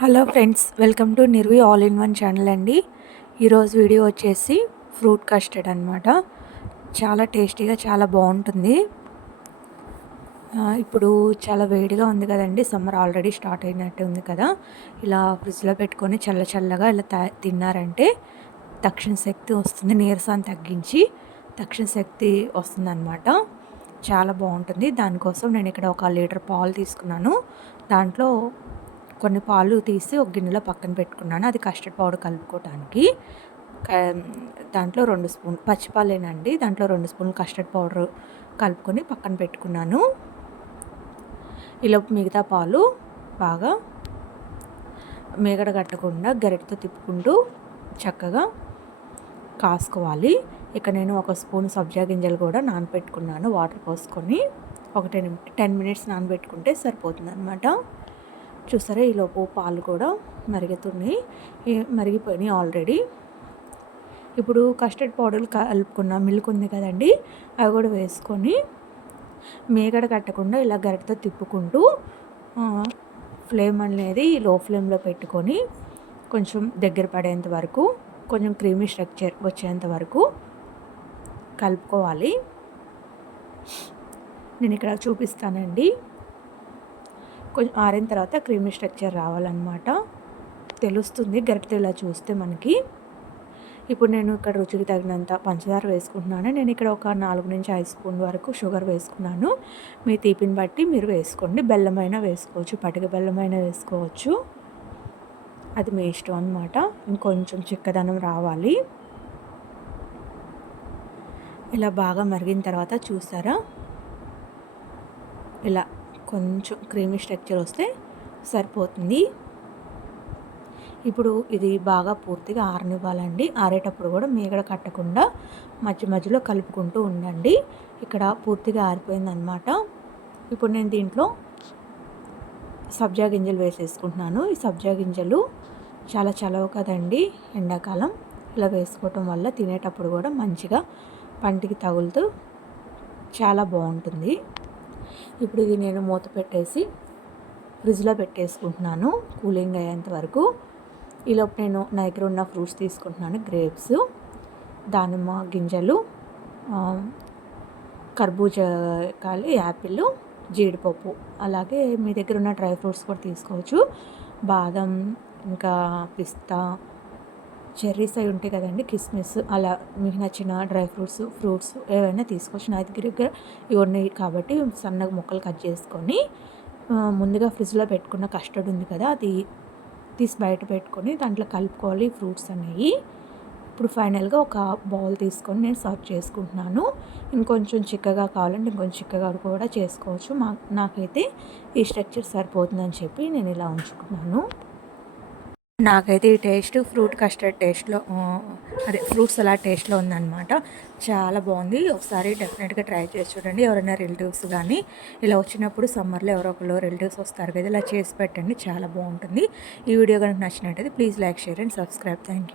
Hello friends, welcome to Nirvi all in one channel అండి. ఈరోజు video వచ్చేసి ఫ్రూట్ కస్టర్డ్ అనమాట. చాలా టేస్టీగా చాలా బాగుంటుంది. ఇప్పుడు చాలా వేడిగా ఉంది కదండి, సమ్మర్ ఆల్రెడీ స్టార్ట్ అయినట్టు ఉంది కదా. ఇలా ఫ్రిడ్జ్లో పెట్టుకొని చల్లగా ఇలా తిన్నారంటే తక్షణ శక్తి వస్తుంది, నీరసాన్ని తగ్గించి తక్షణ శక్తి వస్తుంది అనమాట. చాలా బాగుంటుంది. దానికోసం నేను ఇక్కడ 1 లీటర్ పాలు తీసుకున్నాను. దాంట్లో కొన్ని పాలు తీసి ఒక గిన్నెలో పక్కన పెట్టుకున్నాను. అది కస్టర్డ్ పౌడర్ కలుపుకోవడానికి. దాంట్లో 2 స్పూన్లు పచ్చిపాలేనండి. దాంట్లో 2 స్పూన్లు కస్టర్డ్ పౌడర్ కలుపుకొని పక్కన పెట్టుకున్నాను. ఇలా మిగతా పాలు బాగా మీగడ కట్టకుండా గరిటెతో తిప్పుకుంటూ చక్కగా కాసుకోవాలి. ఇక నేను 1 స్పూన్ సబ్జా గింజలు కూడా నానబెట్టుకున్నాను. వాటర్ పోసుకొని ఒక 10 మినిట్స్ నానబెట్టుకుంటే సరిపోతుంది అనమాట. చూసారా, ఈలోపు పాలు కూడా మరిగిపోయినాయి ఆల్రెడీ. ఇప్పుడు కస్టర్డ్ పౌడర్ కలుపుకున్న మిల్క్ ఉంది కదండి, అవి కూడా వేసుకొని మీగడ కట్టకుండా ఇలా గరిటెతో తిప్పుకుంటూ ఫ్లేమ్ అనేది లో ఫ్లేమ్లో పెట్టుకొని కొంచెం దగ్గర పడేంత వరకు, కొంచెం క్రీమీ స్ట్రక్చర్ వచ్చేంత వరకు కలుపుకోవాలి. నేను ఇక్కడ చూపిస్తానండి. కొంచెం ఆరిన తర్వాత క్రీమీ స్ట్రక్చర్ రావాలన్నమాట, తెలుస్తుంది గరిటెతో ఇలా చూస్తే మనకి. ఇప్పుడు నేను ఇక్కడ రుచికి తగినంత పంచదార వేసుకుంటున్నాను. నేను ఇక్కడ ఒక 4 నుంచి 5 స్పూన్ వరకు షుగర్ వేసుకున్నాను. మీ తీపిని బట్టి మీరు వేసుకోండి. బెల్లమైనా వేసుకోవచ్చు, పటిక బెల్లమైనా వేసుకోవచ్చు, అది మీ ఇష్టం అన్నమాట. ఇంకొంచెం చిక్కదనం రావాలి. ఇలా బాగా మరిగిన తర్వాత చూసారా, ఇలా కొంచెం క్రీమీ స్ట్రక్చర్ వస్తే సరిపోతుంది. ఇప్పుడు ఇది బాగా పూర్తిగా ఆరనివ్వాలండి. ఆరేటప్పుడు కూడా మీగడ కట్టకుండా మధ్యలో కలుపుకుంటూ ఉండండి. ఇక్కడ పూర్తిగా ఆరిపోయిందనమాట. ఇప్పుడు నేను దీంట్లో సబ్జా గింజలు వేసేసుకుంటున్నాను. ఈ సబ్జా గింజలు చాలా చలవ కదండి ఎండాకాలం. ఇలా వేసుకోవటం వల్ల తినేటప్పుడు కూడా మంచిగా పంటికి తగులుతూ చాలా బాగుంటుంది. ఇప్పుడు ఇది నేను మూత పెట్టేసి ఫ్రిడ్జ్లో పెట్టేసుకుంటున్నాను కూలింగ్ అయ్యేంత వరకు. ఈలోపు నేను నా దగ్గర ఉన్న ఫ్రూట్స్ తీసుకుంటున్నాను. గ్రేప్స్, దానిమ్మ గింజలు, కర్బూజాకాయలు, యాపిల్, జీడిపప్పు, అలాగే మీ దగ్గర ఉన్న డ్రై ఫ్రూట్స్ కూడా తీసుకోవచ్చు. బాదం, ఇంకా పిస్తా, చెర్రీస్ అవి ఉంటాయి కదండి, కిస్మిస్, అలా మీకు నచ్చిన డ్రై ఫ్రూట్స్ ఏవైనా తీసుకోవచ్చు. నా దగ్గర ఇవి ఉన్నాయి కాబట్టి సన్నగా ముక్కలు కట్ చేసుకొని ముందుగా ఫ్రిడ్జ్లో పెట్టుకున్న కస్టర్డ్ ఉంది కదా, అది తీసి బయట పెట్టుకొని దాంట్లో కలుపుకోవాలి ఫ్రూట్స్ అనేవి. ఇప్పుడు ఫైనల్గా ఒక బౌల్ తీసుకొని నేను సర్వ్ చేసుకుంటున్నాను. ఇంకొంచెం చిక్కగా కావాలంటే ఇంకొంచెం చిక్కగా కూడా చేసుకోవచ్చు. నాకైతే ఈ స్ట్రక్చర్ సరిపోతుందని చెప్పి నేను ఇలా ఉంచుకున్నాను. నాకైతే ఈ టేస్ట్ ఫ్రూట్ కస్టర్డ్ టేస్ట్లో, ఫ్రూట్ సలాడ్ టేస్ట్లో ఉందన్నమాట. చాలా బాగుంది. ఒకసారి డెఫినెట్గా ట్రై చేసి చూడండి. ఎవరైనా రిలేటివ్స్ కానీ ఇలా వచ్చినప్పుడు సమ్మర్లో ఎవరో ఒకరు రిలేటివ్స్ వస్తారు కదా, ఇలా చేసి పెట్టండి, చాలా బాగుంటుంది. ఈ వీడియో కనుక నచ్చినట్టయితే please like, share and subscribe. Thank you.